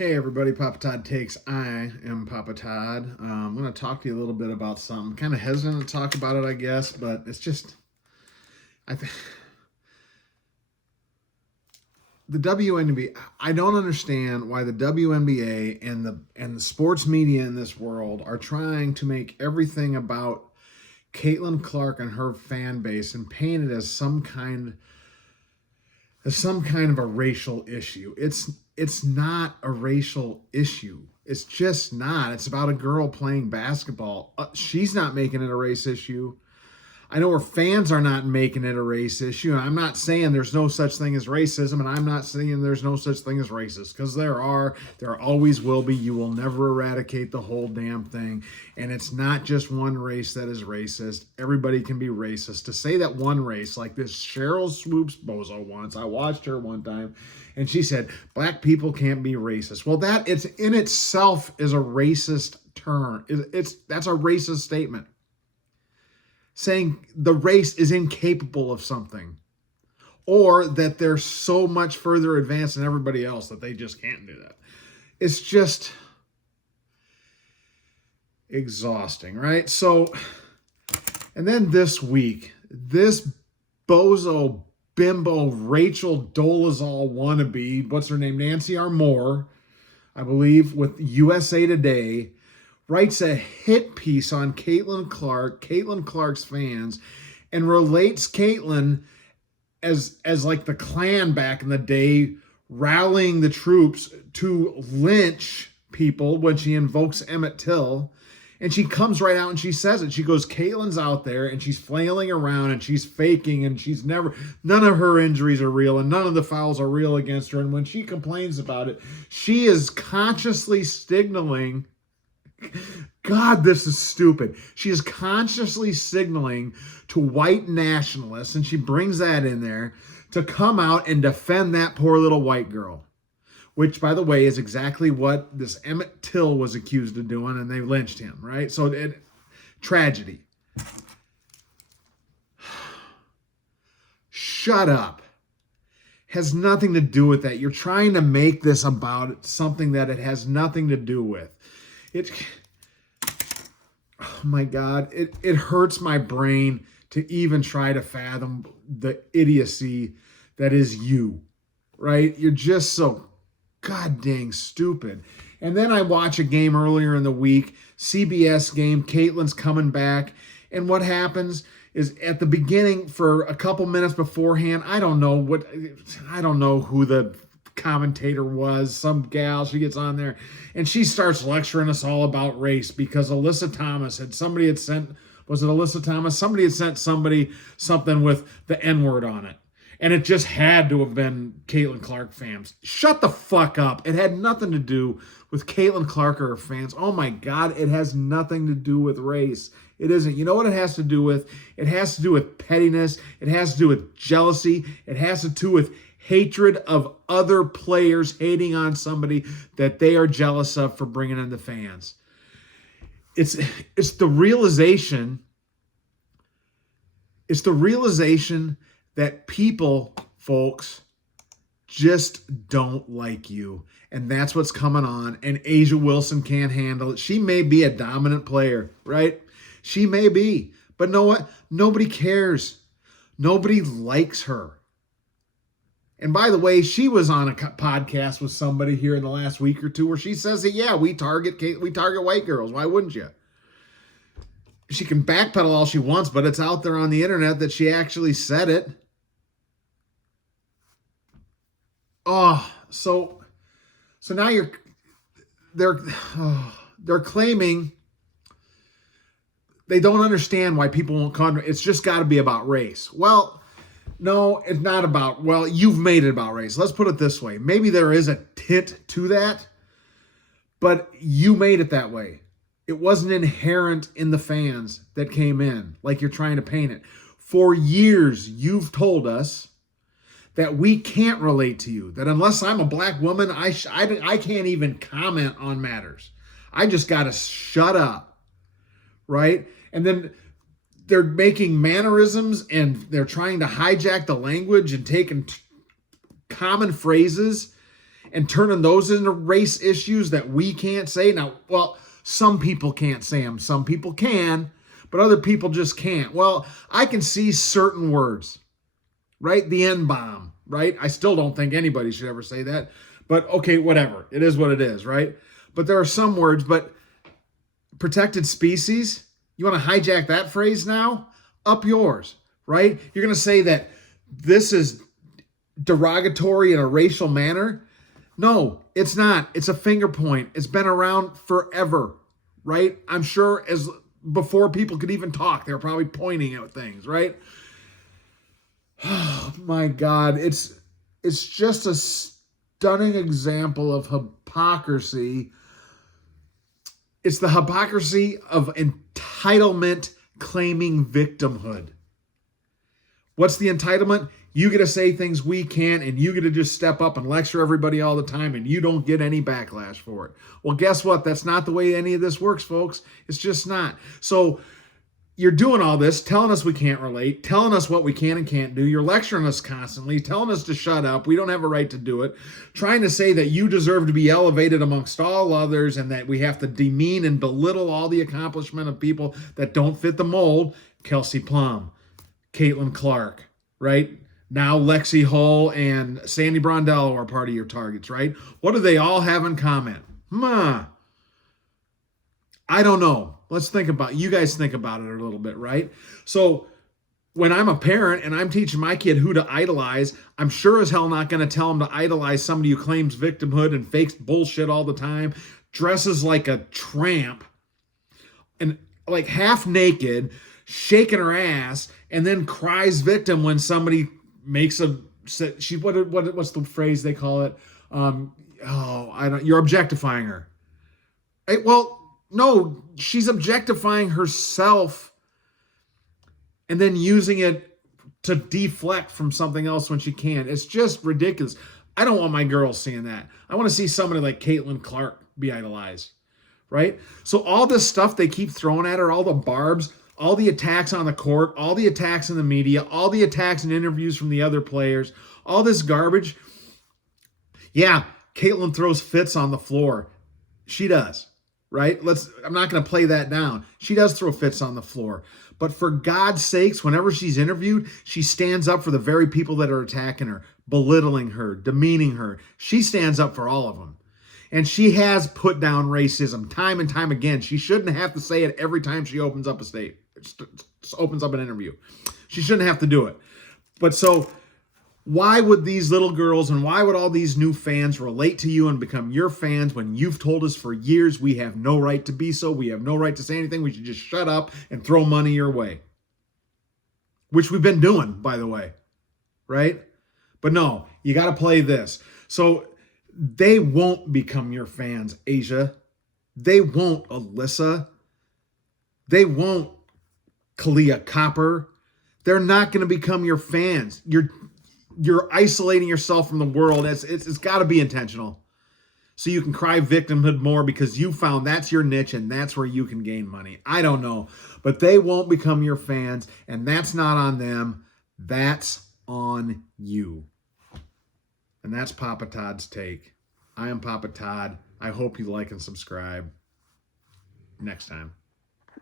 Hey everybody, Papa Todd Takes. I am Papa Todd. I'm going to talk to you a little bit about something. Kind of hesitant to talk about it, I guess, but it's just, I think the WNBA. I don't understand why the WNBA and the sports media in this world are trying to make everything about Caitlin Clark and her fan base and paint it as some kind of a racial issue. It's not a racial issue. It's just not. It's about a girl playing basketball. She's not making it a race issue. I know her fans are not making it a race issue. And I'm not saying there's no such thing as racism, and I'm not saying there's no such thing as racist, because there always will be. You will never eradicate the whole damn thing. And it's not just one race that is racist. Everybody can be racist. To say that one race, like this Cheryl Swoops bozo once, I watched her one time, and she said, black people can't be racist. Well, that it's in itself is a racist term. That's a racist statement. Saying the race is incapable of something, or that they're so much further advanced than everybody else that they just can't do that. It's just exhausting, right? So, and then this week, this bozo bimbo Rachel Dolezal wannabe, what's her name, Nancy R. Moore, I believe, with USA Today, writes a hit piece on Caitlin Clark's fans, and relates Caitlin as like the Klan back in the day, rallying the troops to lynch people when she invokes Emmett Till. And she comes right out and she says it. She goes, Caitlin's out there and she's flailing around and she's faking, and none of her injuries are real and none of the fouls are real against her. And when she complains about it, she is consciously signaling, God, this is stupid. She is consciously signaling to white nationalists, and she brings that in there, to come out and defend that poor little white girl. Which, by the way, is exactly what this Emmett Till was accused of doing, and they lynched him, right? So, tragedy. Shut up. Has nothing to do with that. You're trying to make this about something that it has nothing to do with. Oh my God, it hurts my brain to even try to fathom the idiocy that is you, right? You're just so god dang stupid. And then I watch a game earlier in the week, CBS game, Caitlin's coming back, and what happens is at the beginning, for a couple minutes beforehand, I don't know who the commentator was, some gal, she gets on there and she starts lecturing us all about race because Alyssa Thomas somebody had sent something with the N-word on it. And it just had to have been Caitlin Clark fans. Shut the fuck up. It had nothing to do with Caitlin Clark or her fans. Oh my God, it has nothing to do with race. It isn't. You know what it has to do with? It has to do with pettiness. It has to do with jealousy. It has to do with hatred of other players, hating on somebody that they are jealous of for bringing in the fans. It's the realization. It's the realization that people, folks, just don't like you. And that's what's coming on. And Asia Wilson can't handle it. She may be a dominant player, right? She may be. But know what? Nobody cares. Nobody likes her. And by the way, she was on a podcast with somebody here in the last week or two where she says that, yeah, we target white girls. Why wouldn't you? She can backpedal all she wants, but it's out there on the internet that she actually said it. Oh, so now they're claiming they don't understand why people won't come. It's just got to be about race. Well, no, it's not about, well, you've made it about race. Let's put it this way. Maybe there is a tint to that, but you made it that way. It wasn't inherent in the fans that came in, like you're trying to paint it. For years, you've told us that we can't relate to you, that unless I'm a black woman, I can't even comment on matters. I just got to shut up, right? And then they're making mannerisms and they're trying to hijack the language and taking common phrases and turning those into race issues that we can't say. Now, well, some people can't say them. Some people can, but other people just can't. Well, I can see certain words, right? The N-bomb, right? I still don't think anybody should ever say that, but okay, whatever. It is what it is, right? But there are some words, but protected species, you want to hijack that phrase now? Up yours, right? You're going to say that this is derogatory in a racial manner? No, it's not. It's a finger point. It's been around forever, right? I'm sure as before people could even talk, they were probably pointing at things, right? Oh my God. It's just a stunning example of hypocrisy. It's the hypocrisy of entitlement claiming victimhood. What's the entitlement? You get to say things we can't, and you get to just step up and lecture everybody all the time, and you don't get any backlash for it. Well, guess what? That's not the way any of this works, folks. It's just not. So you're doing all this, telling us we can't relate, telling us what we can and can't do. You're lecturing us constantly, telling us to shut up. We don't have a right to do it. Trying to say that you deserve to be elevated amongst all others and that we have to demean and belittle all the accomplishment of people that don't fit the mold. Kelsey Plum, Caitlin Clark, right? Now Lexi Hull and Sandy Brondello are part of your targets, right? What do they all have in common? I don't know. Let's think about, you guys think about it a little bit, right? So when I'm a parent and I'm teaching my kid who to idolize, I'm sure as hell not going to tell them to idolize somebody who claims victimhood and fakes bullshit all the time, dresses like a tramp, and like half naked, shaking her ass, and then cries victim when somebody makes what's the phrase they call it? You're objectifying her. Well, no, she's objectifying herself and then using it to deflect from something else when she can. It's just ridiculous. I don't want my girls seeing that. I want to see somebody like Caitlin Clark be idolized, right? So all this stuff they keep throwing at her, all the barbs, all the attacks on the court, all the attacks in the media, all the attacks and interviews from the other players, all this garbage. Yeah, Caitlin throws fits on the floor. She does. Right? I'm not going to play that down. She does throw fits on the floor. But for God's sakes, whenever she's interviewed, she stands up for the very people that are attacking her, belittling her, demeaning her. She stands up for all of them. And she has put down racism time and time again. She shouldn't have to say it every time she opens up opens up an interview. She shouldn't have to do it. But so why would these little girls and why would all these new fans relate to you and become your fans when you've told us for years we have no right to be so, we have no right to say anything, we should just shut up and throw money your way? Which we've been doing, by the way, right? But no, you got to play this. So they won't become your fans, Asia. They won't, Alyssa. They won't, Kalia Copper. They're not going to become your fans. You're isolating yourself from the world. It's got to be intentional. So you can cry victimhood more because you found that's your niche and that's where you can gain money. I don't know. But they won't become your fans, and that's not on them. That's on you. And that's Papa Todd's take. I am Papa Todd. I hope you like and subscribe. Next time.